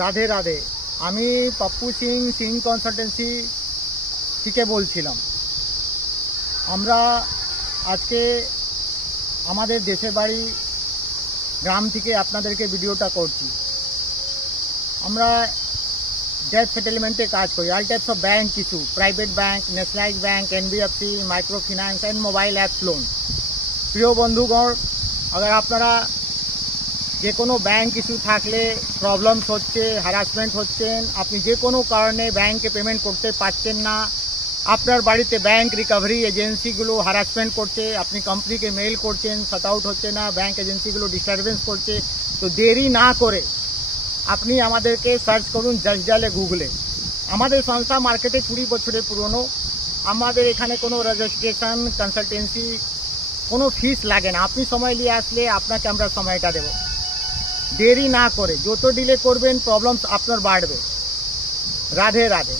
রাধে রাধে। আমি পাপ্পু সিং কনসালটেন্সি থেকে বলছিলাম। আমরা আজকে আমাদের দেশের বাড়ি গ্রাম থেকে আপনাদেরকে ভিডিওটা করছি। আমরা ডেট সেটেলমেন্টে কাজ করি। All types of bank issue, private bank, nationalise bank, NBFC, micro finance and mobile apps loan. প্রিয় বন্ধুগণ, अगर আপনারা যে কোনো ব্যাংক ইস্যু থাকলে প্রবলেমস হচ্ছে, হ্যারাসমেন্ট হচ্ছেন, আপনি যে কোনো কারণে ব্যাংকে পেমেন্ট করতে পারছেন না, আপনার বাড়িতে ব্যাংক রিকভারি এজেন্সিগুলো হ্যারাসমেন্ট করছে, আপনি কোম্পানিকে মেইল করছেন, শট আউট হচ্ছে না, ব্যাংক এজেন্সিগুলো ডিস্টারবেন্স করছে, তো দেরি না করে আপনি আমাদেরকে সার্চ করুন জসডালে গুগলে। আমাদের সংস্থা মার্কেটে 20 বছরের পুরনো। আমাদের এখানে কোনো রেজিস্ট্রেশন, কনসালটেন্সি, কোনো ফিস লাগে না। আপনি সময় নিয়ে আসলে আপনাকে আমরা সময়টা দেব। দেরি না করে, যত ডিলে করবেন প্রবলেমস আপনার বাড়বে। রাধে রাধে।